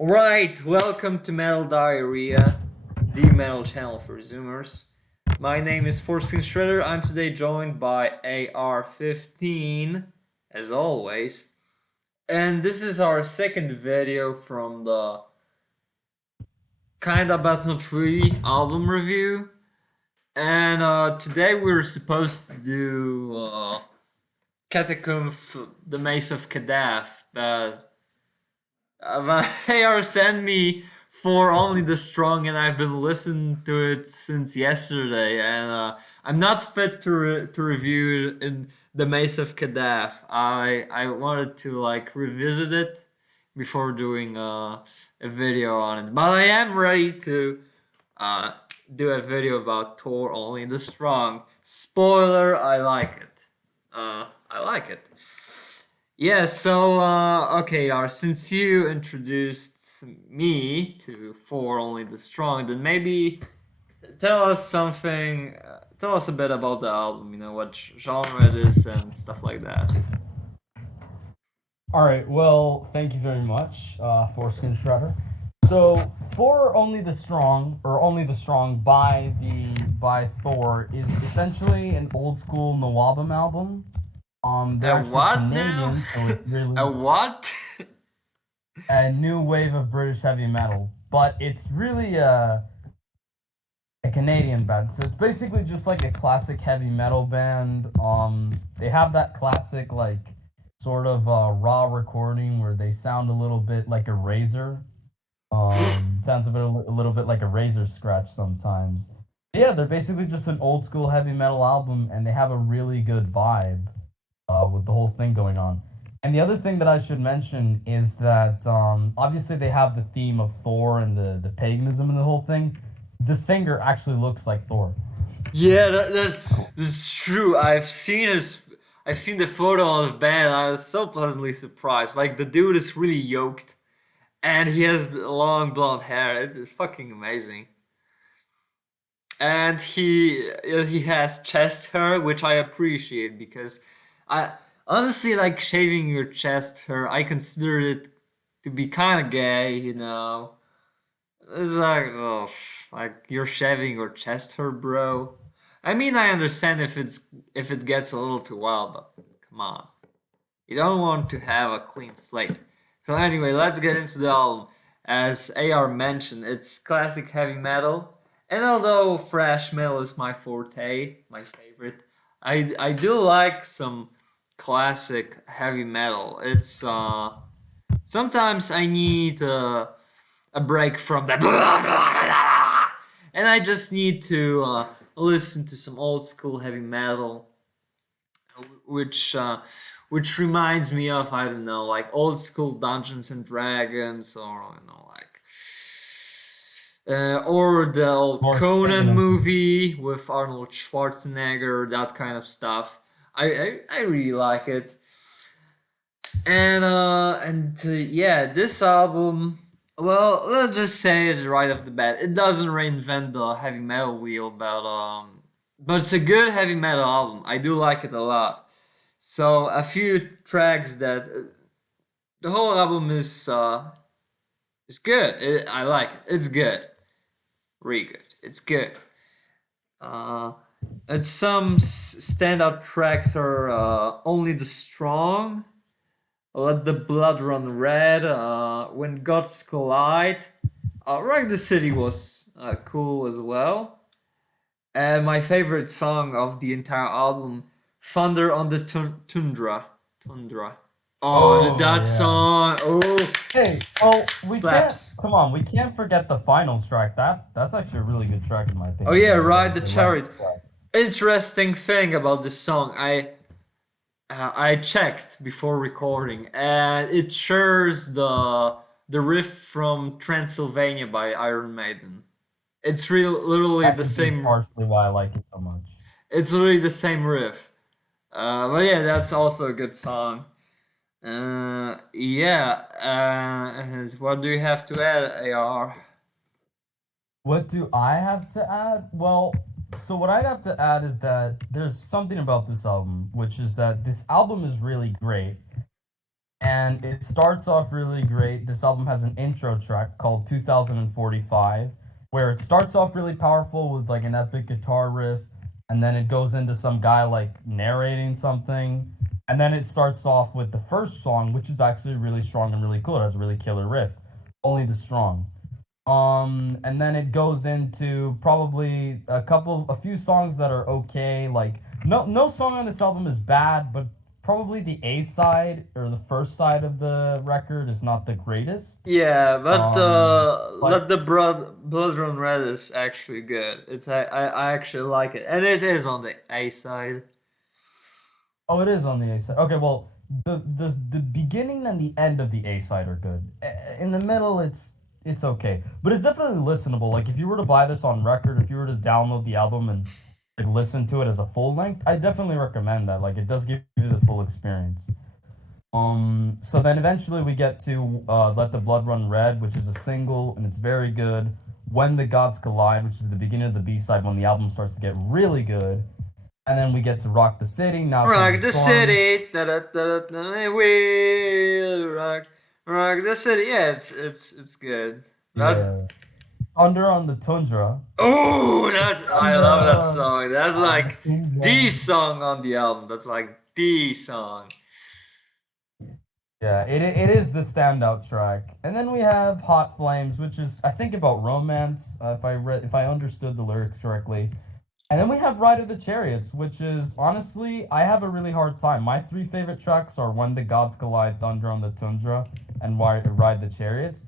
Alright, welcome to Metal Diarrhea, the metal channel for Zoomers. My name is Forskin Shredder. I'm today joined by AR15, as always. And this is our second video from the Kinda But Not Really album review. And today we're supposed to do Catacomb, the Maze of Kadaf, but AR sent me for Only the Strong, and I've been listening to it since yesterday, and I'm not fit to review it in the Maze of Kadaf. I wanted to revisit it before doing a video on it, but I am ready to uh, do a video about Thor Only the Strong. Spoiler: I like it. I like it. Yeah, so okay, since you introduced me to For Only the Strong, then maybe tell us something, tell us a bit about the album, what genre it is and stuff like that. All right. Well, thank you very much, Foreskin Shredder. So, for Only the Strong, or Only the Strong by Thor, is essentially an old school Nawabum album. They're A actually what now? Canadian, so it's A really what? a new wave of British heavy metal. But it's really a Canadian band, so it's basically just like a classic heavy metal band. They have that classic sort of raw recording where they sound a little bit like a razor. Sounds a little bit like a razor scratch sometimes. Yeah, they're basically just an old school heavy metal album, and they have a really good vibe with the whole thing going on. And the other thing that I should mention is that obviously they have the theme of Thor and the paganism and the whole thing. The singer actually looks like Thor. Yeah, that's true. I've seen the photo on the band. And I was so pleasantly surprised. Like the dude is really yoked, and he has long blonde hair. It's fucking amazing. And he has chest hair, which I appreciate because I honestly like shaving your chest hair. I consider it to be kind of gay, It's like oh, like you're shaving your chest hair, bro. I mean, I understand if it gets a little too wild, but come on, you don't want to have a clean slate. So anyway, let's get into the album. As AR mentioned, it's classic heavy metal, and although thrash metal is my forte, my favorite, I do like some classic heavy metal. It's sometimes I need a break from that, and I just need to listen to some old school heavy metal, which uh, which reminds me of I don't know, like old school Dungeons and Dragons, or or the old More Conan paganism. movie with Arnold Schwarzenegger, that kind of stuff. I really like it, and yeah, this album. Well, let's just say it right off the bat. It doesn't reinvent the heavy metal wheel, but it's a good heavy metal album. I do like it a lot. So a few tracks that the whole album is good. I like it. It's good, really good. It's good. Uh, and some standout tracks are "Only the Strong," "Let the Blood Run Red," "When Gods Collide." Rock the City was cool as well. And my favorite song of the entire album, "Thunder on the Tundra." Tundra. Oh, Oh that yeah. song. Oh, Hey, well, we can't slaps. come on. We can't forget the final track. That's actually a really good track in my Oh opinion. yeah, The Ride the the last Chariot. track. Interesting thing about this song, I checked before recording, and it shares the riff from Transylvania by Iron Maiden. It's literally That the could be same. partially why I like it so much. It's literally the same riff. But yeah, that's also a good song. Yeah. What do you have to add, AR? What do I have to add? Well, so what I'd have to add is that there's something about this album, which is that this album is really great, and it starts off really great. This album has an intro track called 2045, where it starts off really powerful with like an epic guitar riff, and then it goes into some guy like narrating something, and then it starts off with the first song, which is actually really strong and really cool. It has a really killer riff, only the strong. And then it goes into probably a few songs that are okay. Like no song on this album is bad, but probably the A side or the first side of the record is not the greatest. Yeah, but But let the blood run red is actually good. I actually like it, and it is on the A side. oh, it is on the A side. Okay, well, the beginning and the end of the A side are good. In the middle, it's okay, but it's definitely listenable. Like if you were to buy this on record, if you were to download the album and like listen to it as a full length, I definitely recommend that. Like it does give you the full experience. So then eventually we get to Let the Blood Run Red, which is a single and it's very good. When the Gods Collide, which is the beginning of the B side when the album starts to get really good. And then we get to Rock the City. Now comes Rock the the storm. city, da da da da. We rock the city. Yeah, it's good. That Yeah. Thunder on the Tundra. oh, that I love that Thunder song. That's on the like the Tundra. song on the album. That's like the song. Yeah, it is the standout track. And then we have Hot Flames, which is I think about romance, if I understood the lyrics correctly. And then we have Ride of the Chariots, which is honestly I have a really hard time. My three favorite tracks are When the Gods Collide, Thunder on the Tundra, and Ride the Chariots.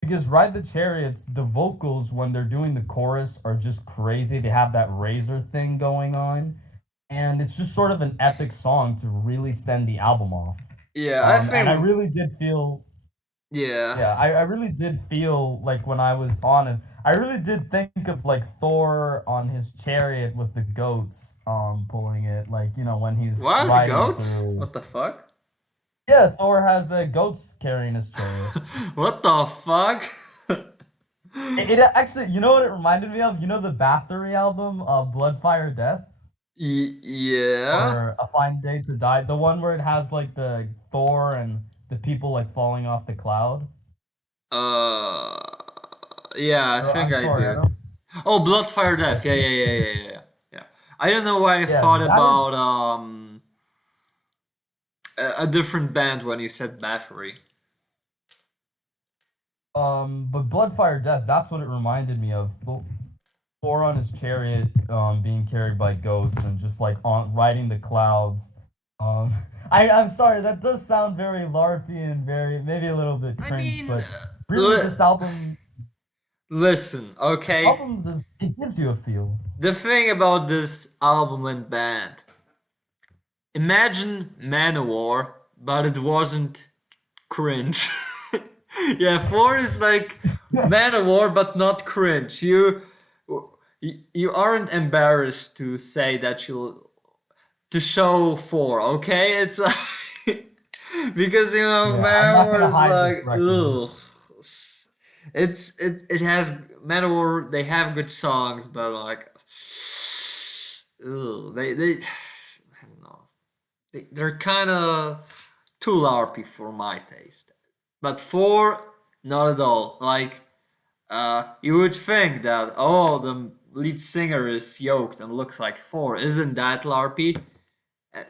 Because Ride the Chariots, the vocals when they're doing the chorus are just crazy. They have that razor thing going on, and it's just sort of an epic song to really send the album off. Yeah, I And I think really did feel, yeah. yeah, I really did feel like when I was on it, I really did think of like Thor on his chariot with the goats, pulling it, like when he's What? The riding goats? through. What the fuck? Yeah, Thor has goats carrying his chariot. What the fuck? It actually, you know what it reminded me of? You know the Bathory album, Blood, Fire, Death, Yeah. or A Fine Day to Die, the one where it has like the Thor and the people like falling off the cloud. Uh, yeah, I Or think I'm I sorry, I do. don't. Oh, Blood, Fire, I Death. Yeah, yeah, think yeah, yeah, yeah, yeah. Yeah. I don't know why I yeah, thought that is. about a different band when you said Battery. But Blood, Fire, Death, that's what it reminded me of. Thor on his chariot, being carried by goats and just like on riding the clouds. Um, I'm sorry, that does sound very larpy and very maybe a little bit I cringe, mean, but really, listen, this okay. album does it gives you a feel. The thing about this album and band, imagine Manowar, but it wasn't cringe. Yeah, four is like Manowar, but not cringe. You aren't embarrassed to say that you'll to show four, okay? It's like because Yeah, I'm not Manowar gonna is hide this like record. ugh. It has Manowar. They have good songs, but like ugh, they I don't know. They're kind of too larpy for my taste. But four, not at all. Like, you would think that, oh, the lead singer is yoked and looks like four. Isn't that larpy?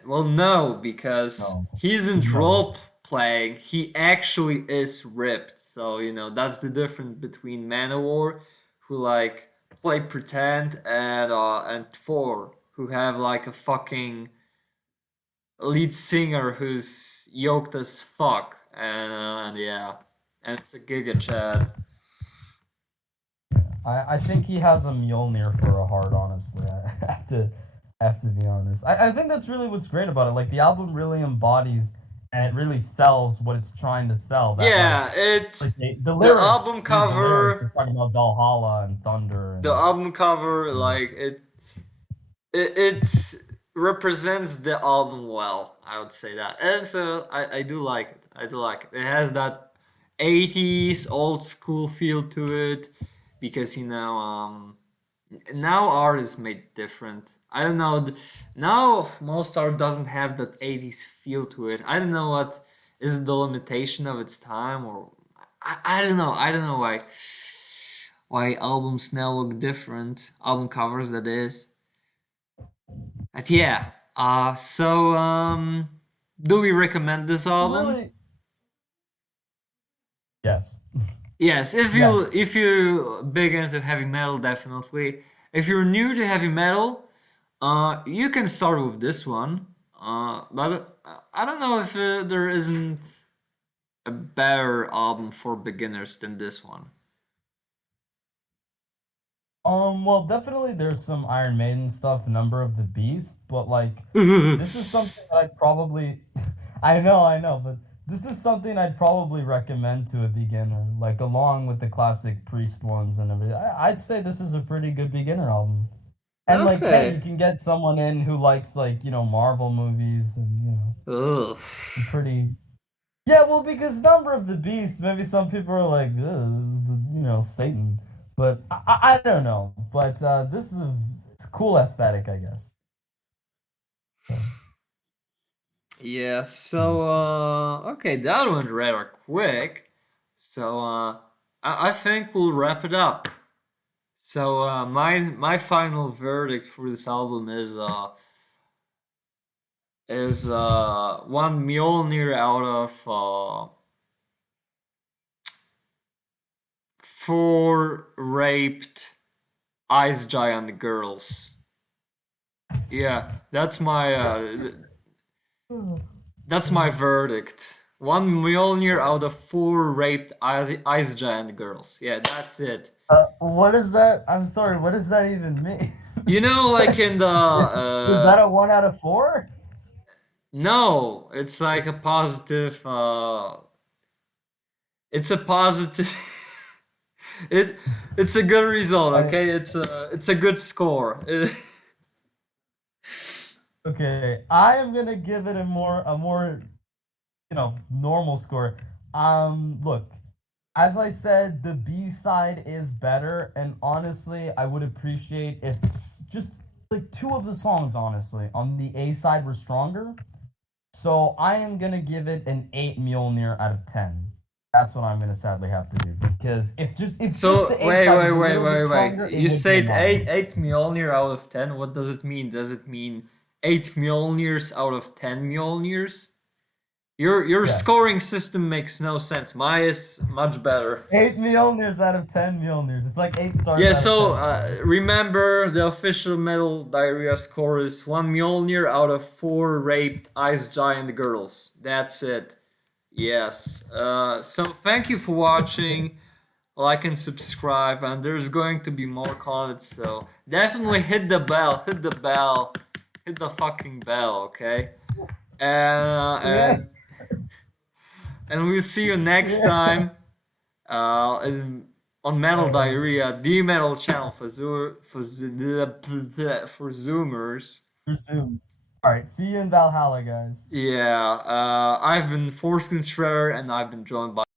Well, no, because No, he isn't no. role playing. He actually is ripped. So that's the difference between Manowar, who like play pretend, and four, who have like a fucking lead singer who's yoked as fuck, and yeah, and it's a Giga Chad. I think he has a Mjolnir for a heart. Honestly, I have to be honest. I think that's really what's great about it. Like the album really embodies and it really sells what it's trying to sell. That Yeah, the the lyrics, album dude. The lyrics is cover, talking about Valhalla and thunder the and album cover, yeah. like it represents the album well. I would say that, and so I do like it. I do like it. It has that 80s old school feel to it because now art is made different. I don't know. Now most art doesn't have that 80s feel to it. I don't know what is it the limitation of its time, or I don't know. I don't know why albums now look different. Album covers, that is. But yeah. Do we recommend this album? Really? Yes. Yes, Yes. if you big into heavy metal, definitely. If you're new to heavy metal, you can start with this one. But I don't know if there isn't a better album for beginners than this one. Well, definitely there's some Iron Maiden stuff, Number of the Beast, but like this is something that I'd probably I know, but this is something I'd probably recommend to a beginner, like along with the classic Priest ones and everything. I'd say this is a pretty good beginner album. And like, hey, you Okay. can get someone in who likes like, Marvel movies and Ugh. pretty yeah, well, because Number of the Beast, maybe some people are like, Satan. But I don't know. But this is it's a cool aesthetic, I guess. So, Yeah, yeah. okay, that went rather quick. I think we'll wrap it up. My final verdict for this album is one Mjolnir out of four raped ice giant girls. Yeah, that's my verdict. One Mjolnir out of four raped ice giant girls. Yeah, that's it. What is that? I'm sorry. What does that even mean? You know, like in the Was that a 1 out of 4? no, it's like a positive. It's a positive. it it's a good result. I Okay, it's a good score. okay. I am gonna give it a more normal score. Look, as I said, the B side is better, and honestly, I would appreciate if just like two of the songs, honestly, on the A side were stronger. So I am gonna give it an 8 Mjolnir out of 10. That's what I'm gonna sadly have to do because if just So the A side was a little bit wait. stronger, it You would be a said 9. eight Mjolnir out of 10. What does it mean? Does it mean 8 Mjolnirs out of 10 Mjolnirs? Your Yes. scoring system makes no sense. Mine is much better. 8 Mjolnirs out of 10 Mjolnirs. It's like 8 stars Yeah, out of so 10 stars. remember the official Metal Diarrhea score is one Mjolnir out of four raped ice giant girls. That's it. Yes. So thank you for watching. Like and subscribe, and there's going to be more content. So definitely hit the bell. Hit the bell. Hit the fucking bell. Okay. Uh, Yeah, and and we'll see you next yeah. time. On Metal All right. Diarrhea, the metal channel for Zoomers. Resume. All right. See you in Valhalla, guys. Yeah, I've been Forskin Schreier, and I've been joined by